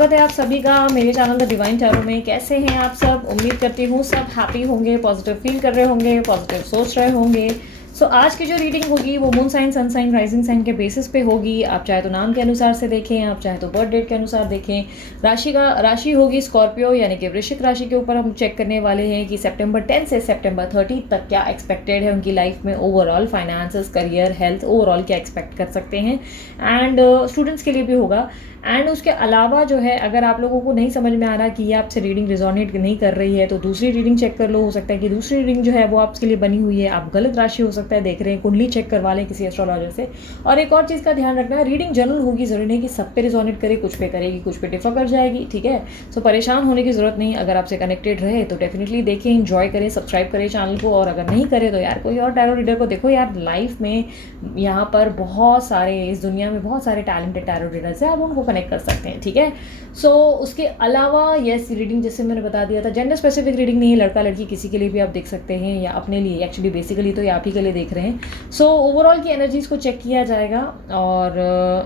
स्वागत है आप सभी का मेरे चैनल द डिवाइन टैरो में। कैसे हैं आप सब? उम्मीद करती हूँ सब हैप्पी होंगे, पॉजिटिव फील कर रहे होंगे, पॉजिटिव सोच रहे होंगे। सो आज की जो रीडिंग होगी वो moon sign, sun sign, rising sign के बेसिस पे होगी। आप चाहे तो नाम के अनुसार से देखें, आप चाहे तो बर्थ डेट के अनुसार देखें। राशि होगी स्कॉर्पियो यानी कि वृश्चिक राशि के ऊपर हम चेक करने वाले हैं कि सितंबर 10 से सितंबर 30 तक क्या एक्सपेक्टेड है उनकी लाइफ में। Overall finances, career, health, overall क्या एक्सपेक्ट कर सकते हैं। एंड स्टूडेंट्स के लिए भी होगा। एंड उसके अलावा जो है, अगर आप लोगों को नहीं समझ में आ रहा कि ये आपसे रीडिंग रिजोनेट नहीं कर रही है तो दूसरी रीडिंग चेक कर लो। हो सकता है कि दूसरी रीडिंग जो है वो आपके लिए बनी हुई है, आप गलत राशि हो सकता है देख रहे हैं, कुंडली चेक करवा लें किसी एस्ट्रोलॉजर से। और एक और चीज़ का ध्यान रखना है, रीडिंग जनरल होगी, जरूरी नहीं कि सब पे रिजोनेट करे, कुछ पे करेगी, कुछ पे डिफर कर जाएगी, ठीक है। सो परेशान होने की जरूरत नहीं। अगर आपसे कनेक्टेड रहे तो डेफिनेटली देखें, इंजॉय करें, सब्सक्राइब करें चैनल को। और अगर नहीं करे तो यार कोई और टैरो रीडर को देखो। यार लाइफ में यहाँ पर बहुत सारे, इस दुनिया में बहुत सारे टैलेंटेड टैरो रीडर्स हैं, आप उनको कनेक्ट कर सकते हैं, ठीक है। सो उसके अलावा यस, रीडिंग जैसे मैंने बता दिया था, जेंडर स्पेसिफिक रीडिंग नहीं है, लड़का लड़की किसी के लिए भी आप देख सकते हैं या अपने लिए। एक्चुअली बेसिकली तो ये आप ही के लिए देख रहे हैं। सो ओवरऑल की एनर्जीज को चेक किया जाएगा। और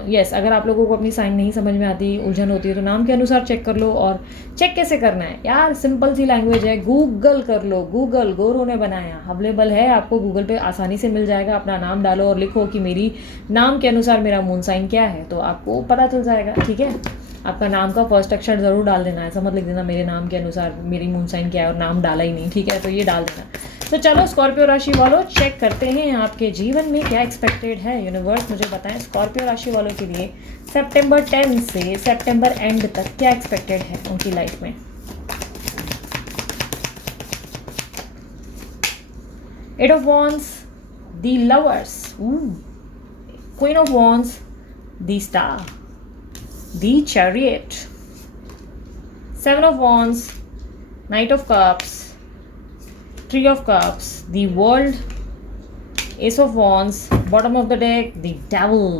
यस, अगर आप लोगों को अपनी साइन नहीं समझ में आती, उलझन होती है तो नाम के अनुसार चेक कर लो। और चेक कैसे करना है यार, सिंपल सी लैंग्वेज है, गूगल कर लो। गूगल गोरों ने बनाया, अवेलेबल है, आपको गूगल पे आसानी से मिल जाएगा। अपना नाम डालो और लिखो कि मेरी नाम के अनुसार मेरा मून साइन क्या है, तो आपको पता चल जाएगा, ठीक है। आपका नाम का फर्स्ट अक्षर जरूर डाल देना है, ऐसा मत लिख देना मेरे नाम के अनुसार मेरी मून साइन क्या है और नाम डाला ही नहीं, ठीक है, तो ये डाल देना। तो चलो स्कॉर्पियो राशि वालों, चेक करते हैं आपके जीवन में क्या एक्सपेक्टेड है। यूनिवर्स मुझे बताएं स्कॉर्पियो राशि वालों के लिए सितंबर 10 से सितंबर एंड तक क्या एक्सपेक्टेड है उनकी लाइफ में। Eight of wands, the lovers, queen of wands, the star, the chariot, seven of wands, knight of cups, three of cups, the world, ace of wands, bottom of the deck, the devil.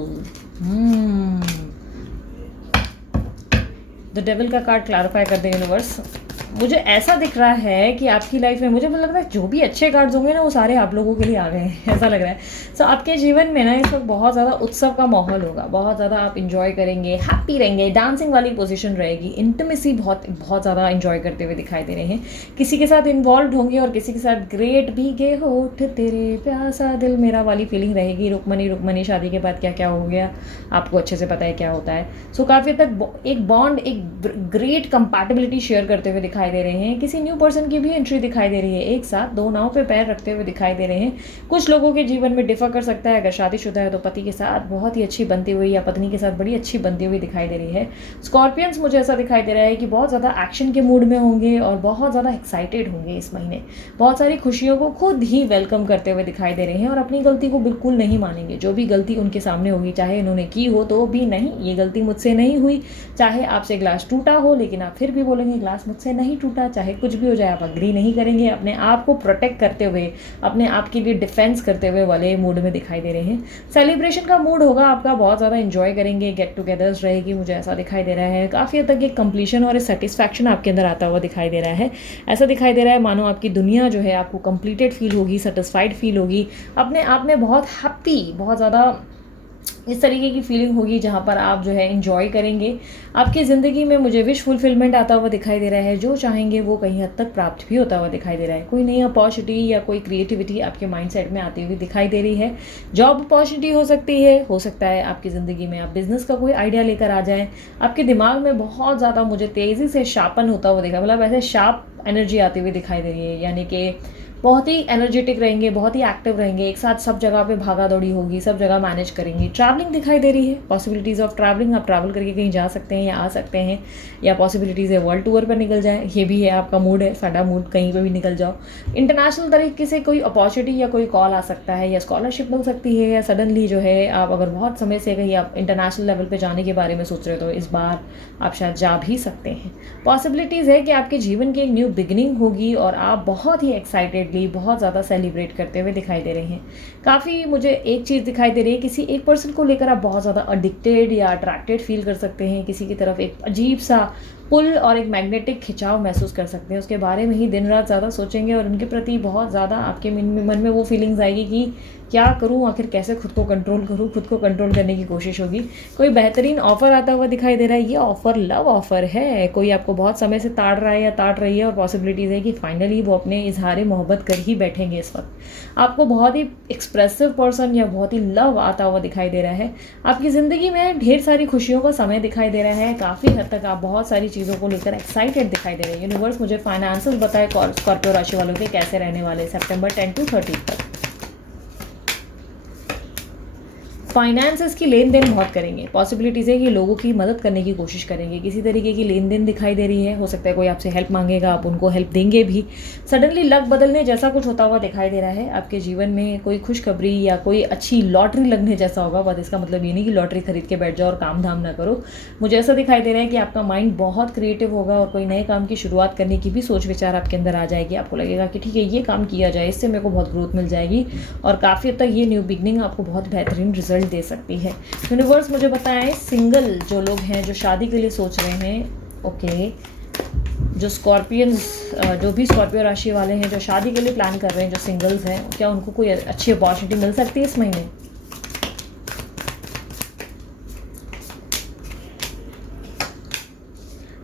The devil का card clarify कर दे universe. मुझे ऐसा दिख रहा है कि आपकी life में, मुझे लग रहा है जो भी अच्छे कार्ड्स होंगे ना वो सारे आप लोगों के लिए आ गए हैं, ऐसा लग रहा है। सो आपके जीवन में ना इस वक्त बहुत ज़्यादा उत्सव का माहौल होगा, बहुत ज़्यादा आप इंजॉय करेंगे, हैप्पी रहेंगे, डांसिंग वाली पोजीशन रहेगी, इंटीमेसी बहुत बहुत ज़्यादा इंजॉय करते हुए दिखाई दे रहे हैं। किसी के साथ इन्वॉल्व होंगे और किसी के साथ ग्रेट भीगे होठ तेरे प्यासा दिल मेरा वाली फीलिंग रहेगी। रुकमनी शादी के बाद क्या क्या हो गया आपको अच्छे से पता है क्या होता है। सो काफ़ी हद तक एक बॉन्ड, एक ग्रेट कंपैटिबिलिटी शेयर करते हुए दिखाई दे रहे हैं। किसी न्यू पर्सन की भी एंट्री दिखाई दे रही है, एक साथ दो नाव पे पैर रखते हुए दिखाई दे रहे हैं। कुछ लोगों के जीवन में डिफर कर सकता है, अगर शादीशुदा है तो पति के साथ बहुत ही अच्छी बनती हुई या पत्नी के साथ बड़ी अच्छी बनती हुई दिखाई दे रही है। स्कॉर्पियंस मुझे ऐसा दिखाई दे रहा है कि बहुत ज़्यादा एक्शन के मूड में होंगे और बहुत ज़्यादा एक्साइटेड होंगे इस महीने। बहुत सारी खुशियों को खुद ही वेलकम करते हुए दिखाई दे रहे हैं और अपनी गलती को बिल्कुल नहीं मानेंगे। जो भी गलती उनके सामने होगी, चाहे इन्होंने की हो तो भी, नहीं ये गलती मुझसे नहीं हुई, चाहे आपसे ग्लास टूटा हो लेकिन आप फिर भी बोलेंगे ग्लास मुझसे नहीं टूटा, चाहे कुछ भी हो जाए आप अग्री नहीं करेंगे। अपने आप को प्रोटेक्ट करते हुए, अपने आप के लिए डिफेंस करते हुए वाले मूड में दिखाई दे रहे हैं। सेलिब्रेशन का मूड होगा आपका, बहुत ज़्यादा इंजॉय करेंगे, गेट टुगेदर्स रहेगी, मुझे ऐसा दिखाई दे रहा है। काफ़ी हद तक एक कंप्लीशन और सेटिस्फैक्शन आपके अंदर आता हुआ दिखाई दे रहा है। ऐसा दिखाई दे रहा है मानो आपकी दुनिया जो है आपको कंप्लीटेड फील होगी, सेटिस्फाइड फील होगी, अपने आप में बहुत हैप्पी, बहुत ज़्यादा इस तरीके की फीलिंग होगी जहाँ पर आप जो है इंजॉय करेंगे। आपकी ज़िंदगी में मुझे विश फुलफिलमेंट आता हुआ दिखाई दे रहा है, जो चाहेंगे वो कहीं हद तक प्राप्त भी होता हुआ दिखाई दे रहा है। कोई नई अपॉर्चुनिटी या कोई क्रिएटिविटी आपके माइंडसेट में आती हुई दिखाई दे रही है। जॉब अपॉर्चुनिटी हो सकती है, हो सकता है आपकी ज़िंदगी में आप बिजनेस का कोई आइडिया लेकर आ जाएँ। आपके दिमाग में बहुत ज़्यादा मुझे तेज़ी से शार्पन होता हुआ दिखा, मतलब ऐसे शार्प एनर्जी आती हुई दिखाई दे रही है, यानी कि बहुत ही एनर्जेटिक रहेंगे, बहुत ही एक्टिव रहेंगे, एक साथ सब जगह पे भागा दौड़ी होगी, सब जगह मैनेज करेंगे। ट्रैवलिंग दिखाई दे रही है, पॉसिबिलिटीज़ ऑफ ट्रैवलिंग, आप ट्रैवल करके कहीं जा सकते हैं या आ सकते हैं, या पॉसिबिलिटीज़ है वर्ल्ड टूर पर निकल जाए, ये भी है। आपका मूड है, साडा मूड, कहीं पे भी निकल जाओ। इंटरनेशनल तरीके से कोई अपॉर्चुनिटी या कोई कॉल आ सकता है, या स्कॉलरशिप मिल सकती है, या सडनली जो है आप अगर बहुत समय से कहीं आप इंटरनेशनल लेवल पर जाने के बारे में सोच रहे हो तो इस बार आप शायद जा भी सकते हैं। पॉसिबिलिटीज़ है कि आपके जीवन की एक न्यू बिगिनिंग होगी और आप बहुत ही एक्साइटेडली, बहुत ज़्यादा सेलिब्रेट करते हुए दिखाई दे रहे हैं। काफ़ी मुझे एक चीज़ दिखाई दे रही है, किसी एक पर्सन को लेकर आप बहुत ज़्यादा एडिक्टेड या अट्रैक्टेड फील कर सकते हैं। किसी की तरफ एक अजीब सा पुल और एक मैग्नेटिक खिंचाव महसूस कर सकते हैं। उसके बारे में ही दिन रात ज़्यादा सोचेंगे और उनके प्रति बहुत ज़्यादा आपके मन में वो फीलिंग्स आएगी कि क्या करूं, आखिर कैसे खुद को कंट्रोल करूं, खुद को कंट्रोल करने की कोशिश होगी। कोई बेहतरीन ऑफर आता हुआ दिखाई दे रहा है। ये ऑफर लव ऑफर है। कोई आपको बहुत समय से ताड़ रहा है या ताड़ रही है और पॉसिबिलिटीज़ है कि फाइनली वो अपने इजहार मोहब्बत कर ही बैठेंगे इस वक्त। आपको बहुत ही एक्सप्रेसिव पर्सन या बहुत ही लव आता हुआ दिखाई दे रहा है। आपकी ज़िंदगी में ढेर सारी खुशियों का समय दिखाई दे रहा है। काफ़ी हद तक आप बहुत सारी चीज़ों को लेकर एक्साइटेड दिखाई दे रहे हैं। यूनिवर्स मुझे फाइनेंसेस बताए स्कॉर्पियो राशि वालों के कैसे रहने वाले सितंबर 10 to 30 तक। फाइनेंसेस की लेन देन बहुत करेंगे। पॉसिबिलिटीज़ है कि लोगों की मदद करने की कोशिश करेंगे। किसी तरीके की लेन देन दिखाई दे रही है। हो सकता है कोई आपसे हेल्प मांगेगा, आप उनको हेल्प देंगे भी। सडनली लक बदलने जैसा कुछ होता हुआ दिखाई दे रहा है। आपके जीवन में कोई खुशखबरी या कोई अच्छी लॉटरी लगने जैसा होगा। बट इसका मतलब ये नहीं कि लॉटरी खरीद के बैठ जाओ और काम धाम ना करो। मुझे ऐसा दिखाई दे रहा है कि आपका माइंड बहुत क्रिएटिव होगा और कोई नए काम की शुरुआत करने की भी सोच विचार आपके अंदर आ जाएगी। आपको लगेगा कि ठीक है, ये काम किया जाए, इससे मेरे को बहुत ग्रोथ मिल जाएगी और काफ़ी हद तक ये न्यू बिगनिंग आपको बहुत बेहतरीन रिजल्ट दे सकती है। यूनिवर्स मुझे बताएं, सिंगल जो लोग हैं, जो शादी के लिए सोच रहे हैं, ओके, जो स्कॉर्पियंस, जो भी स्कॉर्पियो राशि वाले हैं जो शादी के लिए प्लान कर रहे हैं, जो सिंगल्स हैं, क्या उनको कोई अच्छी अपॉर्चुनिटी मिल सकती है इस महीने?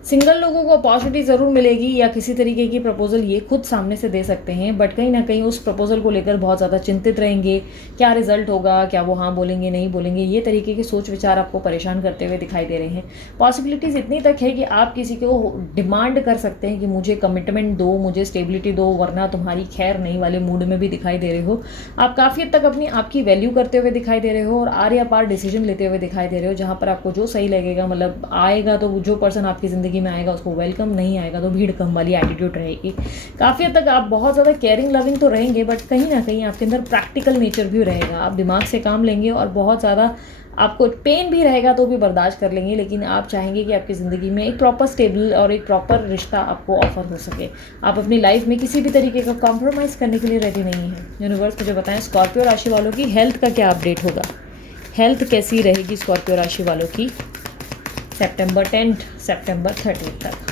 सिंगल लोगों को अपॉर्चुनिटी ज़रूर मिलेगी या किसी तरीके की प्रपोजल ये खुद सामने से दे सकते हैं। बट कहीं ना कहीं उस प्रपोजल को लेकर बहुत ज़्यादा चिंतित रहेंगे। क्या रिजल्ट होगा, क्या वो हाँ बोलेंगे नहीं बोलेंगे, ये तरीके के सोच विचार आपको परेशान करते हुए दिखाई दे रहे हैं। पॉसिबिलिटीज़ इतनी तक है कि आप किसी को डिमांड कर सकते हैं कि मुझे कमिटमेंट दो, मुझे स्टेबिलिटी दो, वरना तुम्हारी खैर नहीं वाले मूड में भी दिखाई दे रहे हो। आप काफ़ी हद तक अपनी आपकी वैल्यू करते हुए दिखाई दे रहे हो और आर या पार डिसीजन लेते हुए दिखाई दे रहे हो। जहाँ पर आपको जो सही लगेगा, मतलब आएगा तो जो पर्सन आपकी ज़िंदगी में आएगा उसको वेलकम, नहीं आएगा तो भीड़ कम वाली एटीट्यूड रहेगी। काफ़ी हद तक आप बहुत ज़्यादा केयरिंग लविंग तो रहेंगे, बट कहीं ना कहीं आपके अंदर प्रैक्टिकल नेचर भी रहेगा। आप दिमाग से काम लेंगे और बहुत ज़्यादा आपको पेन भी रहेगा तो भी बर्दाश्त कर लेंगे। लेकिन आप चाहेंगे कि आपकी ज़िंदगी में एक प्रॉपर स्टेबल और एक प्रॉपर रिश्ता आपको ऑफर हो सके। आप अपनी लाइफ में किसी भी तरीके का कॉम्प्रोमाइज़ करने के लिए रेडी नहीं है। यूनिवर्स मुझे बताएं, स्कॉर्पियो राशि वालों की हेल्थ का क्या अपडेट होगा? हेल्थ कैसी रहेगी स्कॉर्पियो राशि वालों की सितंबर 10 सितंबर 30 तक?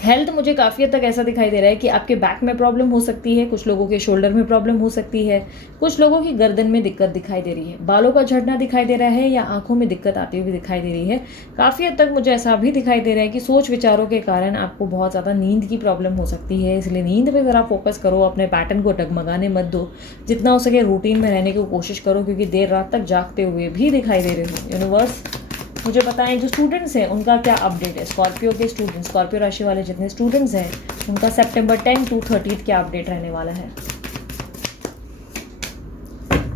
हेल्थ मुझे काफ़ी हद तक ऐसा दिखाई दे रहा है कि आपके बैक में प्रॉब्लम हो सकती है, कुछ लोगों के शोल्डर में प्रॉब्लम हो सकती है, कुछ लोगों की गर्दन में दिक्कत दिखाई दे रही है, बालों का झड़ना दिखाई दे रहा है या आंखों में दिक्कत आती हुई दिखाई दे रही है। काफ़ी हद तक मुझे ऐसा भी दिखाई दे रहा है कि सोच विचारों के कारण आपको बहुत ज़्यादा नींद की प्रॉब्लम हो सकती है। इसलिए नींद पर ज़रा फोकस करो, अपने पैटर्न को डगमगाने मत दो, जितना हो सके रूटीन में रहने की कोशिश करो, क्योंकि देर रात तक जागते हुए भी दिखाई दे रहे हो। यूनिवर्स मुझे बताएं, जो स्टूडेंट्स हैं उनका क्या अपडेट है? स्कॉर्पियो के स्टूडेंट्स, स्कॉर्पियो राशि वाले जितने स्टूडेंट्स हैं, उनका सितंबर 10 to 30 क्या अपडेट रहने वाला है?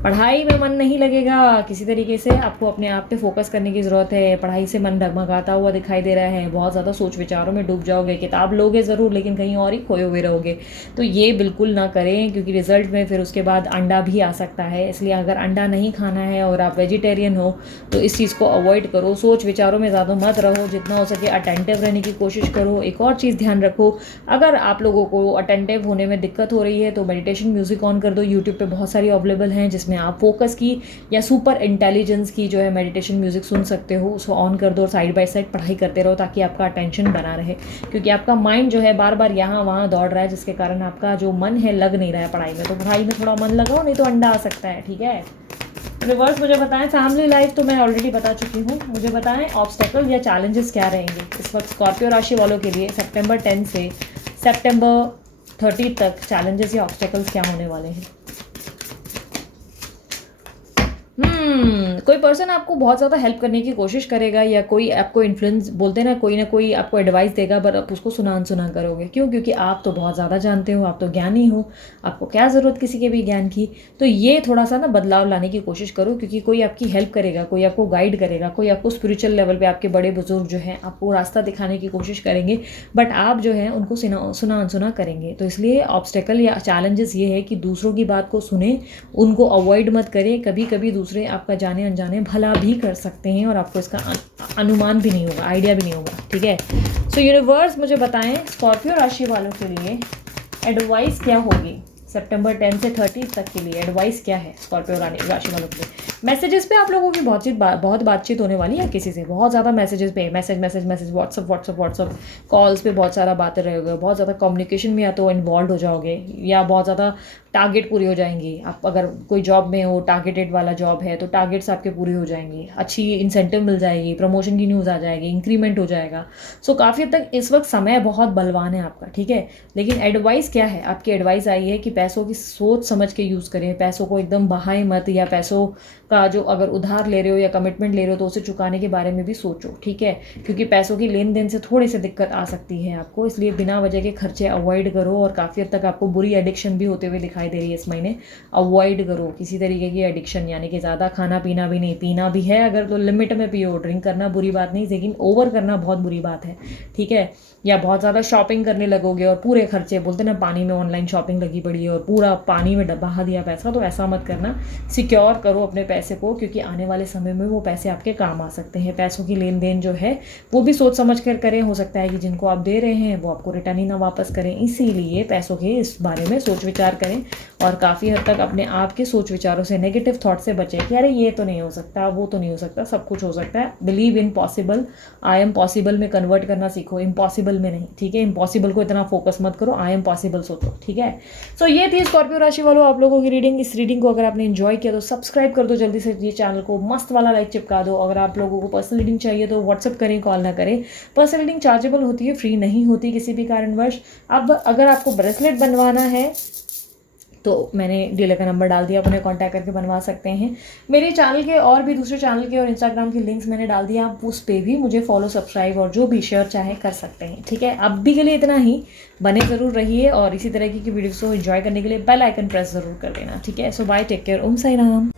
पढ़ाई में मन नहीं लगेगा। किसी तरीके से आपको अपने आप पे फोकस करने की ज़रूरत है। पढ़ाई से मन डगमगाता हुआ दिखाई दे रहा है। बहुत ज़्यादा सोच विचारों में डूब जाओगे। किताब लोगे ज़रूर, लेकिन कहीं और ही खोए हुए रहोगे। तो ये बिल्कुल ना करें, क्योंकि रिजल्ट में फिर उसके बाद अंडा भी आ सकता है। इसलिए अगर अंडा नहीं खाना है और आप वेजिटेरियन हो तो इस चीज़ को अवॉइड करो। सोच विचारों में ज़्यादा मत रहो, जितना हो सके अटेंटिव रहने की कोशिश करो। एक और चीज़ ध्यान रखो, अगर आप लोगों को अटेंटिव होने में दिक्कत हो रही है तो मेडिटेशन म्यूज़िक ऑन कर दो। यूट्यूब पर बहुत सारी अवेलेबल हैं जिसमें आप फोकस की या सुपर इंटेलिजेंस की जो है मेडिटेशन म्यूजिक सुन सकते हो। उसको ऑन कर दो और साइड बाय साइड पढ़ाई करते रहो, ताकि आपका अटेंशन बना रहे, क्योंकि आपका माइंड जो है बार बार यहाँ वहाँ दौड़ रहा है, जिसके कारण आपका जो मन है लग नहीं रहा है पढ़ाई में। तो पढ़ाई में थोड़ा मन लगाओ, नहीं तो अंडा आ सकता है। ठीक है। रिवर्स मुझे बताएं, फैमिली लाइफ तो मैं ऑलरेडी बता चुकी हूँ। मुझे बताएं ऑब्स्टेकल या चैलेंजेस क्या रहेंगे इस वक्त स्कॉर्पियो राशि वालों के लिए सितंबर 10 से सितंबर 30 तक। चैलेंजेस या ऑब्स्टेकल्स क्या होने वाले हैं? कोई पर्सन आपको बहुत ज़्यादा हेल्प करने की कोशिश करेगा या कोई आपको इन्फ्लुएंस, बोलते ना, कोई ना कोई आपको एडवाइस देगा, पर आप उसको सुना अनसुना करोगे। क्यों? क्योंकि आप तो बहुत ज़्यादा जानते हो, आप तो ज्ञानी हो, आपको क्या ज़रूरत किसी के भी ज्ञान की। तो ये थोड़ा सा ना बदलाव लाने की कोशिश करो, क्योंकि कोई आपकी हेल्प करेगा, कोई आपको गाइड करेगा, कोई आपको स्पिरिचुअल लेवल पर आपके बड़े बुजुर्ग जो हैं आपको रास्ता दिखाने की कोशिश करेंगे, बट आप जो है उनको सुना अनसुना करेंगे। तो इसलिए ऑब्स्टेकल या चैलेंजेस ये है कि दूसरों की बात को सुने, उनको अवॉइड मत करें। कभी कभी दूसरे आपका जाने अनजाने भला भी कर सकते हैं और आपको इसका अनुमान भी नहीं होगा, आइडिया भी नहीं होगा। ठीक है। सो यूनिवर्स मुझे बताएं, स्कॉर्पियो राशि वालों के लिए एडवाइस क्या होगी सितंबर 10 से 30 तक के लिए? एडवाइस क्या है स्कॉर्पियो राशि वालों के लिए? मैसेजेस पे आप लोगों की बहुत बातचीत होने वाली है किसी से, बहुत ज़्यादा मैसेजेस पे, मैसेज व्हाट्सअप कॉल्स पे बहुत सारा बातें रहोगे, बहुत ज़्यादा कम्युनिकेशन में या तो इन्वॉल्व हो जाओगे, या बहुत ज़्यादा टारगेट पूरी हो जाएंगी। आप अगर कोई जॉब में हो, टारगेटेड वाला जॉब है, तो टारगेट्स आपके पूरे हो जाएंगे, अच्छी इंसेंटिव मिल जाएगी, प्रमोशन की न्यूज़ आ जाएगी, इंक्रीमेंट हो जाएगा। सो काफ़ी हद तक इस वक्त समय बहुत बलवान है आपका, ठीक है। लेकिन एडवाइस क्या है, आपकी एडवाइस आई है कि पैसों की सोच समझ के यूज़ करें, पैसों को एकदम बहाएं मत, या पैसों का जो अगर उधार ले रहे हो या कमिटमेंट ले रहे हो तो उसे चुकाने के बारे में भी सोचो, ठीक है। क्योंकि पैसों की लेन देन से थोड़ी सी दिक्कत आ सकती है आपको, इसलिए बिना वजह के खर्चे अवॉइड करो। और काफ़ी हद तक आपको बुरी एडिक्शन भी होते हुए दिखाई दे रही है इस महीने, अवॉइड करो किसी तरीके की एडिक्शन, यानी कि ज़्यादा खाना पीना भी नहीं, पीना भी है अगर तो लिमिट में पियो, ड्रिंक करना बुरी बात नहीं, लेकिन ओवर करना बहुत बुरी बात है, ठीक है। या बहुत ज़्यादा शॉपिंग करने लगोगे और पूरे खर्चे, बोलते ना पानी में ऑनलाइन शॉपिंग लगी पड़ी है और पूरा पानी में बहा दिया पैसा, तो ऐसा मत करना। सिक्योर करो अपने पैसे को, क्योंकि आने वाले समय में वो पैसे आपके काम आ सकते हैं। पैसों की लेन देन जो है वो भी सोच समझ कर करें, हो सकता है कि जिनको आप दे रहे हैं वो आपको रिटर्न ही ना वापस करें, इसीलिए पैसों के इस बारे में सोच विचार करें। और काफ़ी हद तक अपने आप के सोच विचारों से, नेगेटिव थॉट से बचें कि अरे ये तो नहीं हो सकता, वो तो नहीं हो सकता, सब कुछ हो सकता है। Believe in possible, I am possible में कन्वर्ट करना सीखो, इम्पॉसिबल में नहीं, ठीक है। इम्पॉसिबल को इतना फोकस मत करो, आई एम पॉसिबल सोचो, ठीक है। सो ये थी स्कॉर्पियो राशि वालों आप लोगों की रीडिंग। इस रीडिंग को अगर आपने एंजॉय किया तो सब्सक्राइब कर दो जल्दी से, ये चैनल को मस्त वाला लाइक चिपका दो। अगर आप लोगों को पर्सनल रीडिंग चाहिए तो व्हाट्सअप करें, कॉल ना करें। पर्सनल रीडिंग चार्जेबल होती है, फ्री नहीं होती किसी भी कारणवश। अब अगर आपको ब्रेसलेट बनवाना है तो मैंने डीलर का नंबर डाल दिया, अपने कांटेक्ट करके बनवा सकते हैं। मेरे चैनल के और भी दूसरे चैनल के और इंस्टाग्राम के लिंक्स मैंने डाल दिया, आप उस पर भी मुझे फॉलो, सब्सक्राइब और जो भी शेयर चाहे कर सकते हैं, ठीक है। अब भी के लिए इतना ही, बने ज़रूर रहिए और इसी तरह की वीडियोज़ को एंजॉय करने के लिए बेल आइकन प्रेस ज़रूर कर देना, ठीक है। सो बाय, टेक केयर, ओम साई राम।